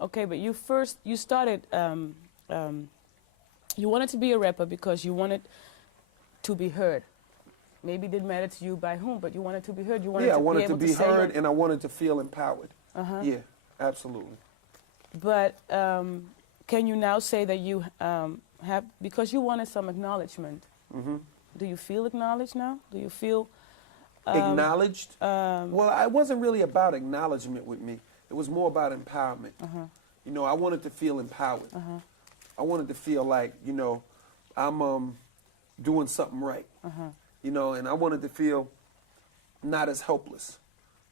Okay, but you started, you wanted to be a rapper because you wanted to be heard. Maybe it didn't matter to you by whom, but you wanted to be heard. You wanted Yeah, I to wanted be to able be say heard, and I wanted to feel empowered. Uh-huh. Yeah, absolutely. But can you now say that you have, because you wanted some acknowledgement, do you feel acknowledged now? Do you feel Acknowledged? Well, it wasn't really about acknowledgement with me. It was more about empowerment. You know, I wanted to feel empowered. I wanted to feel like, you know, I'm doing something right. You know, and I wanted to feel not as helpless.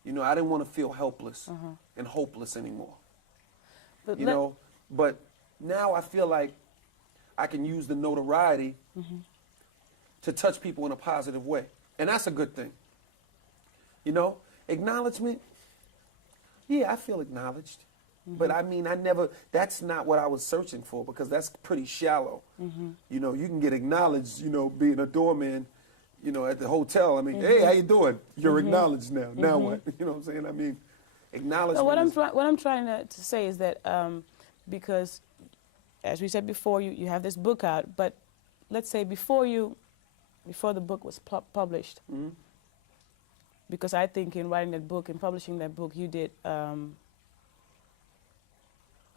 You know, I didn't want to feel helpless and hopeless anymore. But You know, but now I feel like I can use the notoriety to touch people in a positive way. And that's a good thing. You know, acknowledgement, yeah, I feel acknowledged. But I mean, that's not what I was searching for, because that's pretty shallow. You know, you can get acknowledged, you know, being a doorman, you know, at the hotel. I mean, hey, how you doing? You're acknowledged now. Now what? You know what I'm saying? I mean, acknowledgement. So what I'm trying to say is that because, as we said before, you have this book out, but let's say before the book was published, because I think in writing that book and publishing that book, you did a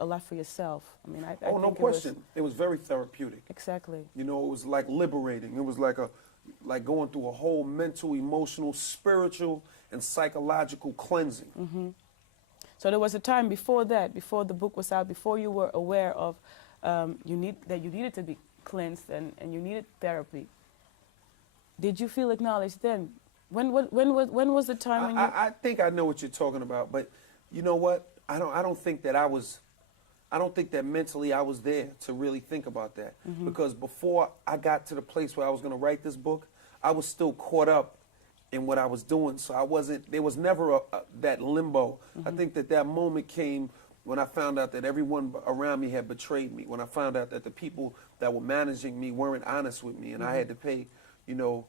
lot for yourself. I mean, I no think question. It was very therapeutic. Exactly. You know, it was like liberating. It was like going through a whole mental, emotional, spiritual, and psychological cleansing. So there was a time before that, before the book was out, before you were aware of that you needed to be cleansed and you needed therapy. Did you feel acknowledged then? When was the time when you... I think I know what you're talking about, but you know what? I don't think that mentally I was there to really think about that. Because before I got to the place where I was going to write this book, I was still caught up in what I was doing. So there was never that limbo. I think that moment came when I found out that everyone around me had betrayed me, when I found out that the people that were managing me weren't honest with me, and I had to pay, you know,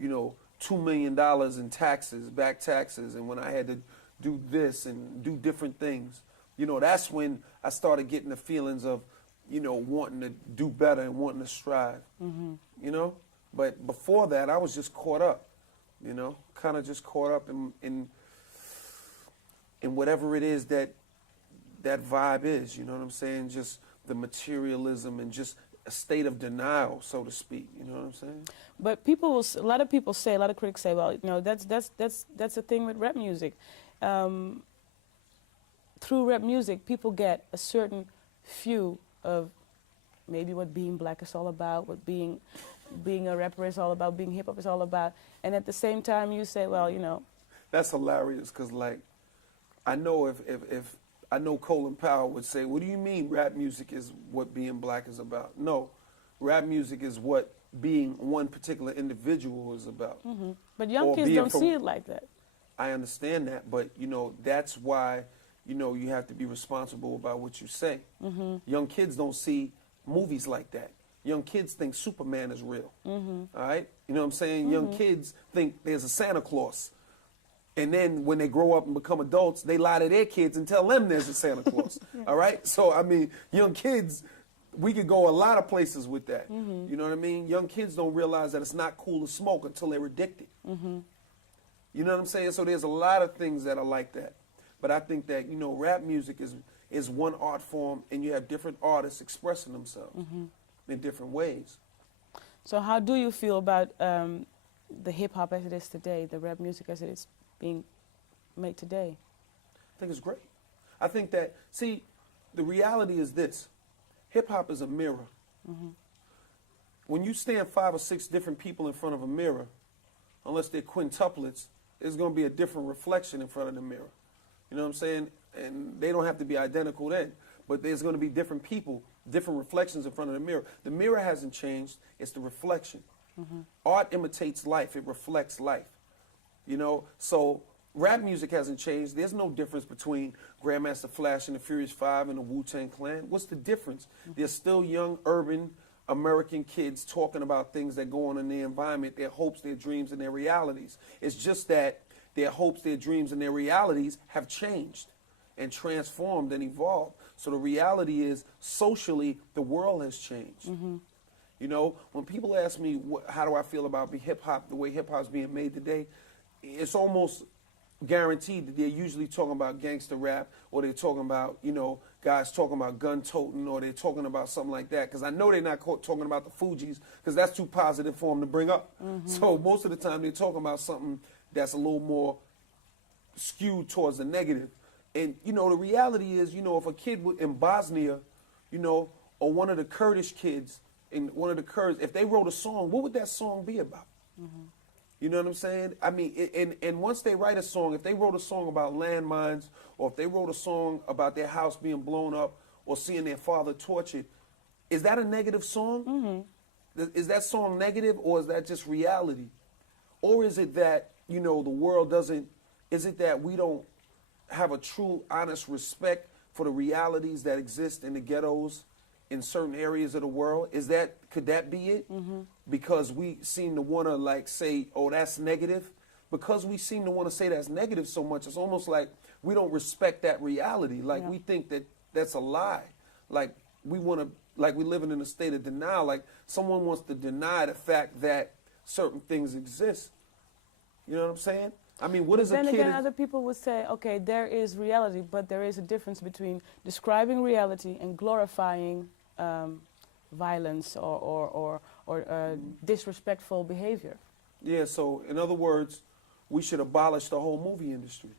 $2 million in taxes, back taxes, and when I had to do this and do different things. You know, that's when I started getting the feelings of, you know, wanting to do better and wanting to strive, you know? But before that, I was just caught up, you know, kind of just caught up in whatever it is that vibe is, you know what I'm saying? Just the materialism and just a state of denial, so to speak, you know what I'm saying? But a lot of critics say, well, you know, that's the thing with rap music. Through rap music, people get a certain view of maybe what being black is all about, what being a rapper is all about, being hip-hop is all about. And at the same time, you say, well, you know... That's hilarious, because, like, I know if I know Colin Powell would say, what do you mean rap music is what being black is about? No, rap music is what being one particular individual is about. But young kids don't see it like that. I understand that, but, you know, that's why... You know, you have to be responsible about what you say. Young kids don't see movies like that. Young kids think Superman is real. All right? You know what I'm saying? Young kids think there's a Santa Claus. And then when they grow up and become adults, they lie to their kids and tell them there's a Santa Claus. All right? So, I mean, young kids, we could go a lot of places with that. You know what I mean? Young kids don't realize that it's not cool to smoke until they're addicted. You know what I'm saying? So there's a lot of things that are like that. But I think that, you know, rap music is one art form, and you have different artists expressing themselves in different ways. So how do you feel about the hip-hop as it is today, the rap music as it is being made today? I think it's great. I think that, see, the reality is this. Hip-hop is a mirror. When you stand 5 or 6 different people in front of a mirror, unless they're quintuplets, there's going to be a different reflection in front of the mirror. You know what I'm saying? And they don't have to be identical then. But there's going to be different people, different reflections in front of the mirror. The mirror hasn't changed. It's the reflection. Art imitates life. It reflects life. You know? So rap music hasn't changed. There's no difference between Grandmaster Flash and the Furious Five and the Wu-Tang Clan. What's the difference? They're still young, urban American kids talking about things that go on in their environment, their hopes, their dreams, and their realities. It's just that their hopes, their dreams, and their realities have changed. and transformed and evolved. So the reality is, socially, the world has changed. You know, when people ask me, how do I feel about hip hop, the way hip hop's being made today, it's almost guaranteed that they're usually talking about gangster rap, or they're talking about, you know, guys talking about gun toting, or they're talking about something like that. Because I know they're not talking about the Fugees, because that's too positive for them to bring up. So most of the time they're talking about something that's a little more skewed towards the negative. And, you know, the reality is, you know, if a kid in Bosnia, you know, or one of the Kurdish kids, and one of the Kurds, if they wrote a song, what would that song be about? You know what I'm saying? I mean, and once they write a song, if they wrote a song about landmines, or if they wrote a song about their house being blown up, or seeing their father tortured, is that a negative song? Is that song negative, or is that just reality? Or is it that, you know, the world doesn't, is it that we don't have a true, honest respect for the realities that exist in the ghettos in certain areas of the world? Could that be it? Because we seem to want to, like, say, oh, that's negative. Because we seem to want to say that's negative so much, it's almost like we don't respect that reality. Like, we think that that's a lie. Like, we want to, like, we're living in a state of denial. Like, someone wants to deny the fact that certain things exist. You know what I'm saying? I mean, what is a kid? Then again, other people would say, okay, there is reality, but there is a difference between describing reality and glorifying violence or disrespectful behavior. Yeah, so in other words, we should abolish the whole movie industry.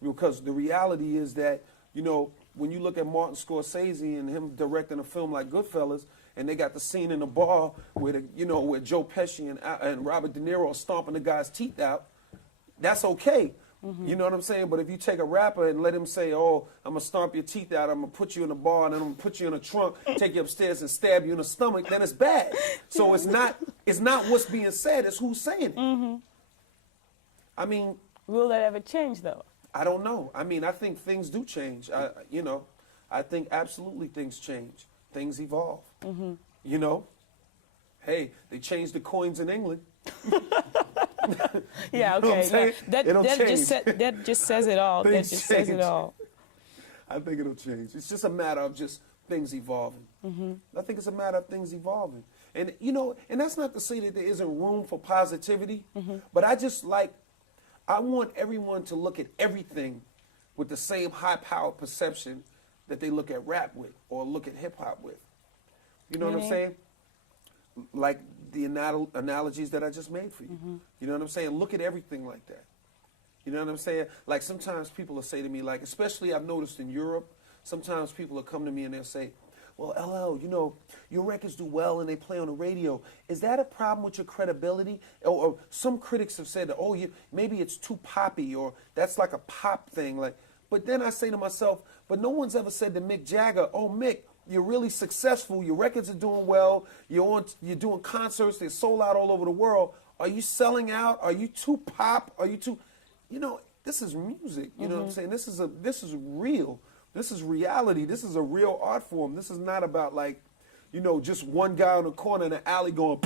Because the reality is that, you know, when you look at Martin Scorsese and him directing a film like Goodfellas, and they got the scene in the bar where, you know, where Joe Pesci and Robert De Niro are stomping the guy's teeth out, that's okay. You know what I'm saying? But if you take a rapper and let him say, oh, I'm going to stomp your teeth out, I'm going to put you in a bar, and then I'm going to put you in a trunk, take you upstairs and stab you in the stomach, then it's bad. So it's not what's being said, it's who's saying it. I mean... Will that ever change, though? I don't know. I mean, I think things do change. You know, I think absolutely things change. Things evolve. You know? Hey, they changed the coins in England. Yeah, You know what I'm okay. saying? That just says it all. That Things just says it change. all. I think it'll change. It's just a matter of just things evolving. I think it's a matter of things evolving. And, you know, and that's not to say that there isn't room for positivity, but I want everyone to look at everything with the same high-powered perception that they look at rap with or look at hip-hop with. You know what I'm saying? Like the analogies that I just made for you. You know what I'm saying? Look at everything like that. You know what I'm saying? Like sometimes people will say to me, like, especially I've noticed in Europe, sometimes people will come to me and they'll say, well, LL, you know, your records do well and they play on the radio. Is that a problem with your credibility? Or some critics have said that, oh, maybe it's too poppy, or that's like a pop thing. Like, but then I say to myself, but no one's ever said to Mick Jagger, oh, Mick, you're really successful. Your records are doing well. You're doing concerts. They're sold out all over the world. Are you selling out? Are you too pop? Are you too, you know, this is music. You know what I'm saying? This is real. This is reality. This is a real art form. This is not about, like, you know, just one guy on the corner in the alley going.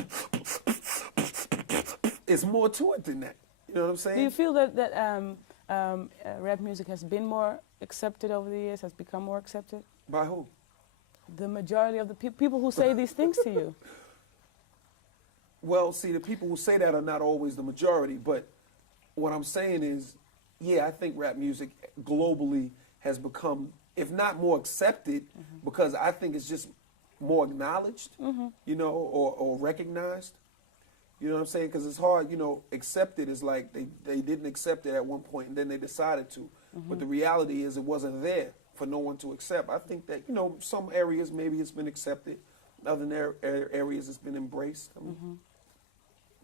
It's more to it than that. You know what I'm saying? Do you feel that rap music has been more accepted over the years, has become more accepted? By who? The majority of the people who say these things to you. Well, see, the people who say that are not always the majority, but what I'm saying is, yeah, I think rap music globally has become, if not more accepted, because I think it's just more acknowledged, you know, or recognized. You know what I'm saying? Because it's hard, you know, accepted is like they didn't accept it at one point and then they decided to. But the reality is it wasn't there for no one to accept. I think that, you know, some areas maybe it's been accepted, other areas it's been embraced. I mean,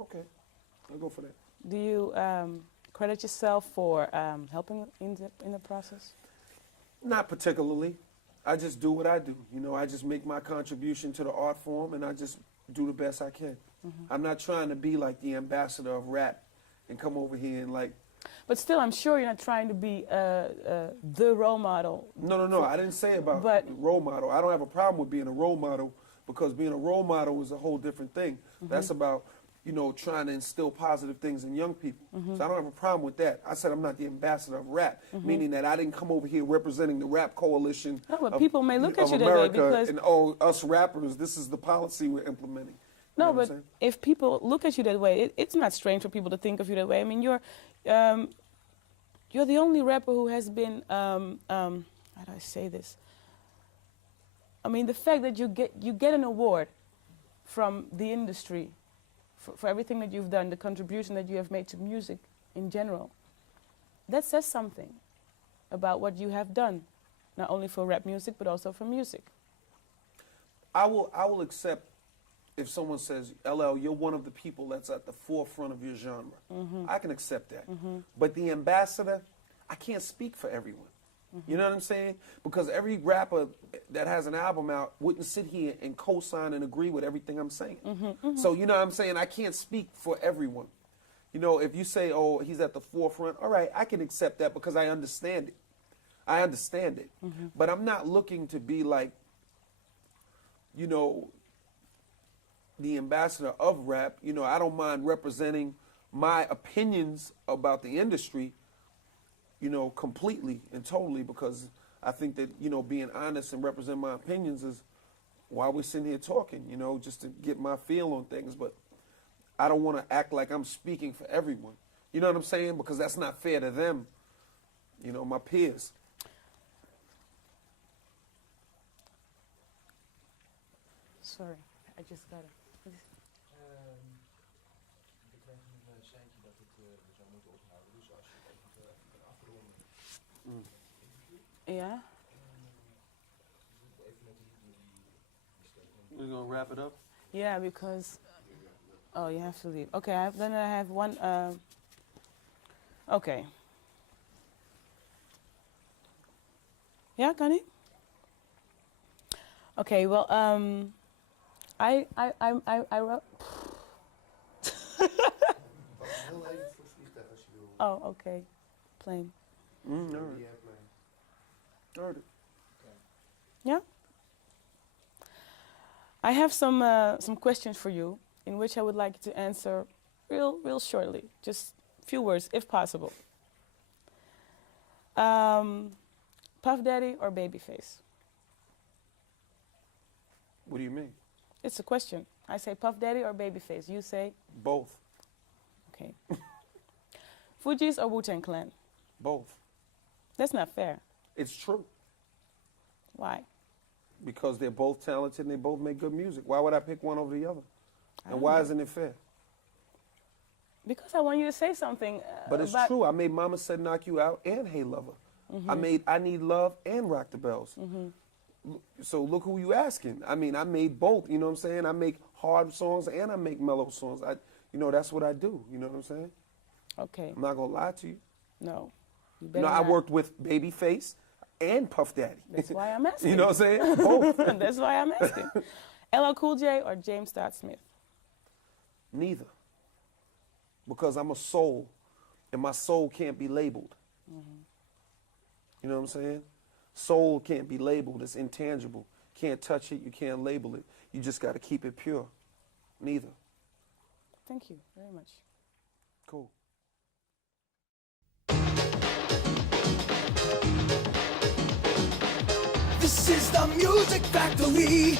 okay, I'll go for that. Do you credit yourself for helping in the process? Not particularly. I just do what I do. You know, I just make my contribution to the art form and I just do the best I can. I'm not trying to be like the ambassador of rap and come over here and like... But still, I'm sure you're not trying to be the role model. No. I didn't say about role model. I don't have a problem with being a role model because being a role model is a whole different thing. That's about you know, trying to instill positive things in young people. So I don't have a problem with that. I said I'm not the ambassador of rap, meaning that I didn't come over here representing the rap coalition. No, but of, people may look at of you that way America because- and oh, us rappers, this is the policy we're implementing. You know No, what I'm but saying? if people look at you that way, it's not strange for people to think of you that way. I mean, you're the only rapper who has been, how do I say this? I mean, the fact that you get an award from the industry for everything that you've done, the contribution that you have made to music in general, that says something about what you have done, not only for rap music, but also for music. I will accept if someone says, LL, you're one of the people that's at the forefront of your genre. I can accept that. But the ambassador, I can't speak for everyone. You know what I'm saying? Because every rapper that has an album out wouldn't sit here and co-sign and agree with everything I'm saying. So, you know what I'm saying? I can't speak for everyone. You know, if you say, oh, he's at the forefront, all right, I can accept that because I understand it. I understand it. But I'm not looking to be like, you know, the ambassador of rap. You know, I don't mind representing my opinions about the industry, you know, completely and totally, because I think that, you know, being honest and represent my opinions is why we're sitting here talking, you know, just to get my feel on things. But I don't want to act like I'm speaking for everyone. You know what I'm saying? Because that's not fair to them, you know, my peers. Sorry, I just got it. Ik kreeg een seintje dat we zou moeten ophouden, dus als je het even kan afronden. Ja? Even met die statement. We're going to wrap it up? Yeah, because oh, you have to leave. Okay, then I have one. Okay. Yeah, kan ik? Okay, well, I wrote. Heel even voor het vliegtuig als je wil. Oh, okay, plane. All right. Die hebt mij. All right. Yeah. I have some questions for you, in which I would like you to answer real shortly, just a few words, if possible. Puff Daddy or Babyface? What do you mean? It's a question. I say Puff Daddy or Babyface. You say Both. okay. Fugees or Wu-Tang Clan? Both. That's not fair. It's true. Why? Because they're both talented and they both make good music. Why would I pick one over the other? I And don't why know. isn't it fair? Because I want you to say something. But it's about true. I made Mama Said Knock You Out and Hey Lover. I made I Need Love and Rock the Bells. So look who you asking. I mean, I made both. You know what I'm saying? I make hard songs and I make mellow songs. You know, that's what I do. You know what I'm saying? Okay. I'm not gonna lie to you. No. You You better know, I not. worked with Babyface and Puff Daddy. That's why I'm asking. You know what I'm saying? Both. That's why I'm asking. LL Cool J or James Stott Smith? Neither. Because I'm a soul, and my soul can't be labeled. You know what I'm saying? Soul can't be labeled. It's intangible. Can't touch it. You can't label it. You just got to keep it pure. Neither. Thank you very much. Cool. This is the Music Factory.